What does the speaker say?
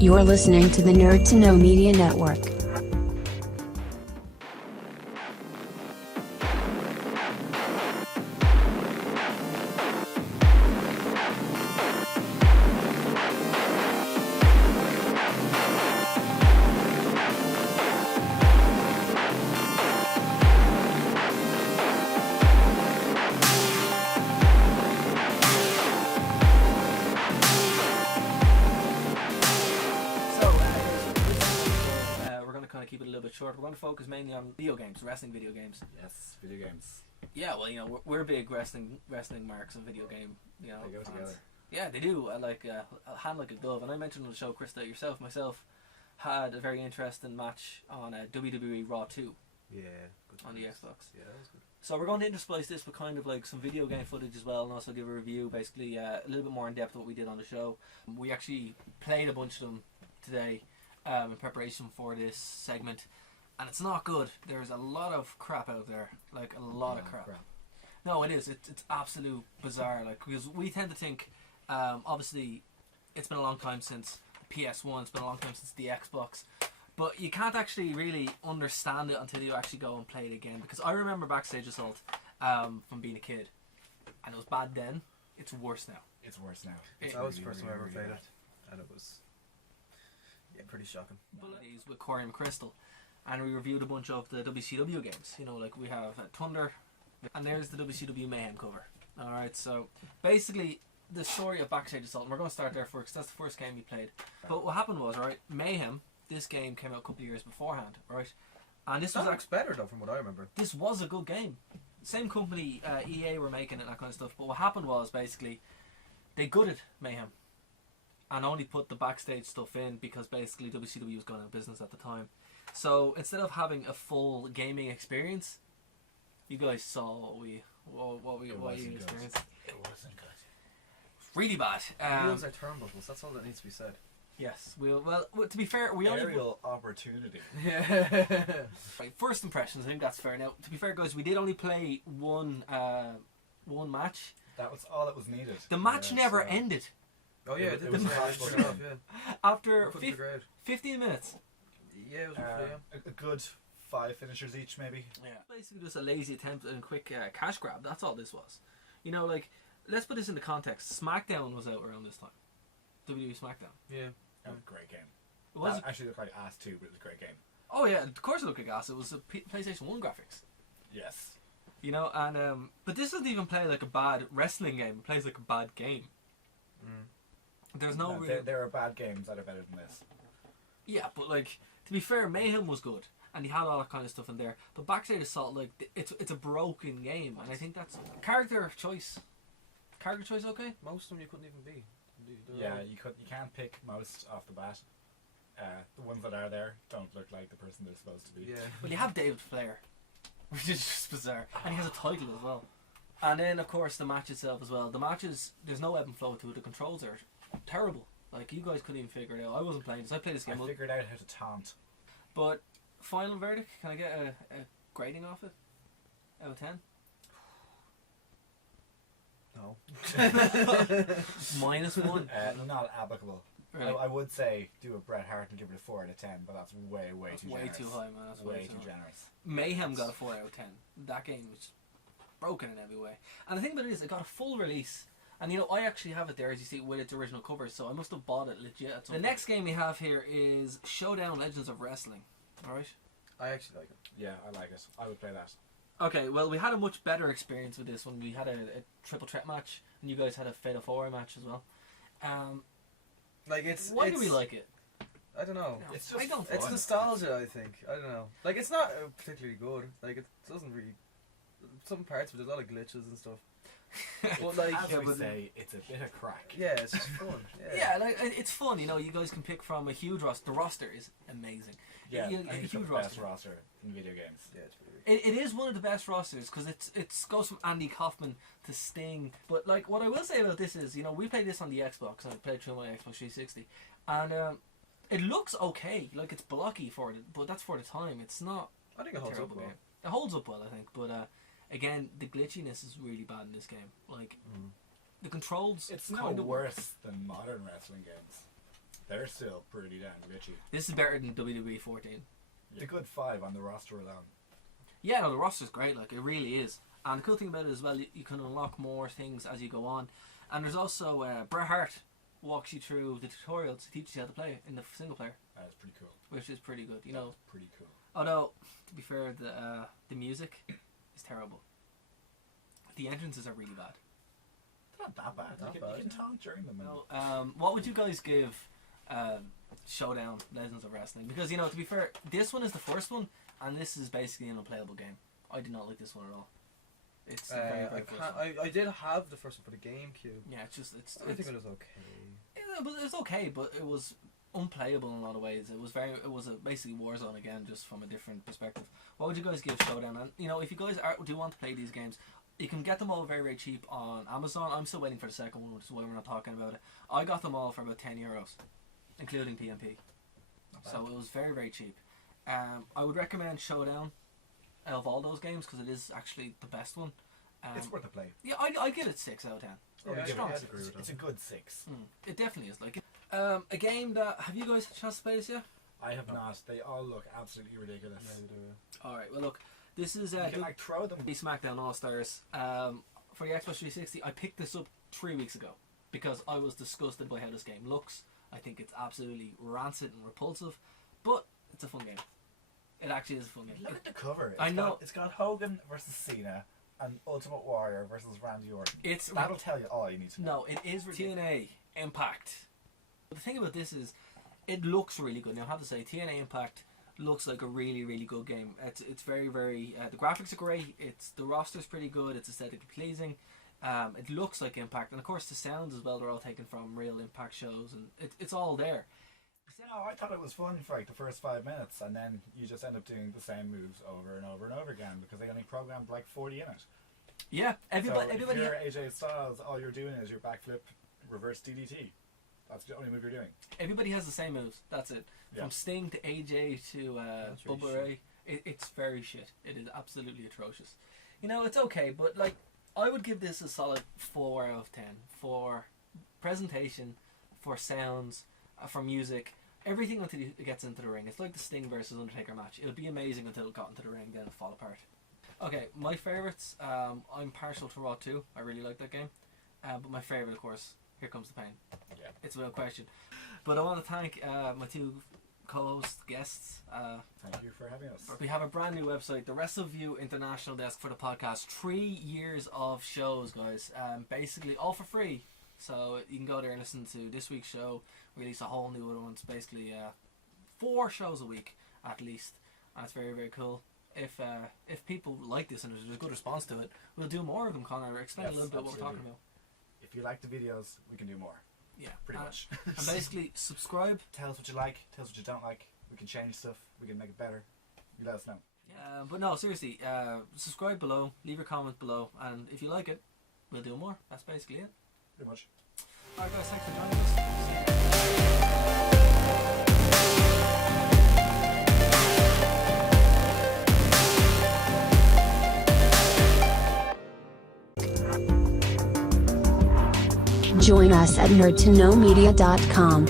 You're listening to the Nerd to Know Media Network. Keep it a little bit short. We're going to focus mainly on video games, wrestling video games. Yes, video games. Yeah, well, we're big wrestling marks and video game, They go fans. together. Yeah, they do. I like a hand like a glove. And I mentioned on the show, Chris, that myself had a very interesting match on WWE Raw 2 Yeah. on the Xbox. Yeah, that was good. So we're going to intersplice this with kind of like some video game footage as well, and also give a review, basically a little bit more in depth of what we did on the show. We actually played a bunch of them today in preparation for this segment, and it's not good. There's a lot of crap out there, like a lot of crap. No, it is. It's absolute bizarre. Like, because we tend to think, obviously, it's been a long time since the PS1. It's been a long time since the Xbox. But you can't actually really understand it until you actually go and play it again. Because I remember Backstage Assault from being a kid, and it was bad then. It's worse now. It's worse now. That was the first time I ever played it, and it was pretty shocking. He's with Corey and Crystal, and we reviewed a bunch of the WCW games. Like we have Thunder, and there's the WCW Mayhem cover. Alright, so basically the story of Backstage Assault, and we're going to start there first because that's the first game we played. But what happened was, right, Mayhem, this game came out a couple of years beforehand, right? And this was actually better though, from what I remember. This was a good game. Same company, EA, were making it and that kind of stuff. But what happened was, basically, they gutted Mayhem and only put the backstage stuff in because basically WCW was going out of business at the time. So instead of having a full gaming experience, you guys saw what you experienced. It wasn't good. Really bad. Wheels are turnbuckles. That's all that needs to be said. Yes. Well, to be fair, we only... Aerial opportunity. Right, first impressions, I think that's fair. Now, to be fair, guys, we did only play one match. That was all that was needed. The match never ended. Oh yeah, it was After Put the grade. 15 minutes. Yeah, it was roughly, a good 5 finishers each, maybe. Yeah. Basically just a lazy attempt and a quick cash grab. That's all this was. Like, let's put this into context. SmackDown was out around this time. WWE SmackDown. Yeah. That was a great game. It was. That actually looked like ass too, but it was a great game. Oh yeah, of course it looked like ass. It was a PlayStation 1 graphics. Yes. And but this doesn't even play like a bad wrestling game. It plays like a bad game. There's no real... There are bad games that are better than this. Yeah, but like, to be fair, Mayhem was good, and he had all that kind of stuff in there. But Backstage Assault, like, it's a broken game, and I think that's character choice. Character choice, okay? Most of them you couldn't even be. Yeah, you can't pick most off the bat. The ones that are there don't look like the person they're supposed to be. Yeah. Well, you have David Flair, which is just bizarre, and he has a title as well. And then, of course, the match itself as well. The matches, there's no ebb and flow to it. The controls are terrible. Like, you guys couldn't even figure it out. I wasn't playing this. I played this game. I figured out how to taunt. But final verdict, can I get a grading off it? Out of 10? No. -1. Not applicable. Right. I would say do a Bret Hart and give it a 4 out of 10, but that's way That's too way generous. too high, man. That's way too too high. generous. Mayhem got a 4 out of 10. That game was broken in every way. And the thing about it is, it got a full release. And I actually have it there, as you see, with its original cover, so I must have bought it legit at some point. The next game we have here is Showdown Legends of Wrestling. Alright? I actually like it. Yeah, I like it. I would play that. Okay, well, we had a much better experience with this when we had a triple threat match, and you guys had a Fatal 4 match as well. Like, Why do we like it? I don't know. No, It's just I don't It's fun. nostalgia, I think. I don't know. Like, it's not particularly good. Like, it doesn't really... Some parts, but there's a lot of glitches and stuff. But like, As we say, it's a bit of crack. yeah, it's just fun. Yeah, like, it's fun, you guys can pick from a huge roster. The roster is amazing. Yeah, You- I think it's the huge best roster in video games. Yeah, it's pretty It is one of the best rosters because it goes from Andy Kaufman to Sting. But like, what I will say about this is, we played this on the Xbox, and I played through my Xbox 360, and it looks okay. Like, it's blocky for it, but that's for the time. It's not. I think it holds up terrible well. game. It holds up well, I think. But again, the glitchiness is really bad in this game. Like, the controls. It's kind no of worse than modern wrestling games. They're still pretty damn glitchy. This is better than WWE 14. The good 5 on the roster alone. Yeah, no, the roster's great, like, it really is. And the cool thing about it as well, you can unlock more things as you go on. And there's also, Bret Hart walks you through the tutorials, he teaches you how to play in the single player. That's pretty cool. Which is pretty good, you know. Pretty cool. Although, to be fair, the music is terrible. The entrances are really bad. They're not that bad. Not You bad. can talk during them. No, what would you guys give Showdown Legends of Wrestling? Because, you know, to be fair, this one is the first one, and this is basically an unplayable game. I did not like this one at all. It's the very, very first one. I did have the first one for the GameCube. Yeah, it's I think it was okay. it was okay, but it was unplayable in a lot of ways. It was basically Warzone again, just from a different perspective. What would you guys give Showdown? And you know, if you guys do want to play these games, you can get them all very, very cheap on Amazon. I'm still waiting for the second one, which is why we're not talking about it. I got them all for about €10, including PMP. So it was very, very cheap. I would recommend Showdown out of all those games because it is actually the best one. It's worth a play. Yeah, I give it 6 out of 10. It's a good 6. It definitely is. Like a game that have you guys had a chance to play this yet? I have not. They all look absolutely ridiculous. Yeah, they do. All right. Well, look, this is You can like throw them. SmackDown All Stars for the Xbox 360. I picked this up 3 weeks ago because I was disgusted by how this game looks. I think it's absolutely rancid and repulsive, but it's a fun game. It actually is a fun game. Look at the cover. I know. It's got Hogan versus Cena and Ultimate Warrior versus Randy Orton. That'll tell you all you need to know. No, it is TNA Impact. But the thing about this is, it looks really good. Now, I have to say, TNA Impact looks like a really, really good game. It's very, very. The graphics are great. The roster's pretty good. It's aesthetically pleasing. It looks like Impact, and of course the sounds as well. They're all taken from real Impact shows, and it's all there. No, I thought it was fun for like the first 5 minutes, and then you just end up doing the same moves over and over and over again because they only programmed like 40 in it. Yeah, everybody. If you're AJ Styles, all you're doing is your backflip, reverse DDT. That's the only move you're doing. Everybody has the same moves. That's it. Yeah. From Sting to AJ to really Bubba Ray, it's very shit. It is absolutely atrocious. You know, it's okay, but like I would give this a solid 4 out of 10 for presentation, for sounds, for music. Everything until it gets into the ring. It's like the Sting versus Undertaker match. It would be amazing until it got into the ring, then it'll fall apart. Okay, my favourites. I'm partial to Raw 2. I really like that game. But my favourite, of course, Here Comes the Pain. Yeah. It's without question. But I want to thank my 2 co-host guests. Thank you for having us. We have a brand new website, the WrestleView International Desk for the podcast. 3 years of shows, guys. Basically, all for free. So you can go there and listen to this week's show, release a whole new one. It's basically 4 shows a week at least, and it's very, very cool. If people like this and there's a good response to it, we'll do more of them. Connor, explain a little bit what we're talking about. If you like the videos, we can do more. Yeah, pretty much. And basically, subscribe. Tell us what you like. Tell us what you don't like. We can change stuff. We can make it better. You let us know. But no, seriously, subscribe below, leave your comment below, and if you like it, we'll do more. That's basically it. Pretty much. Alright guys, thanks for joining us. Join us at nerdtoknowmedia.com.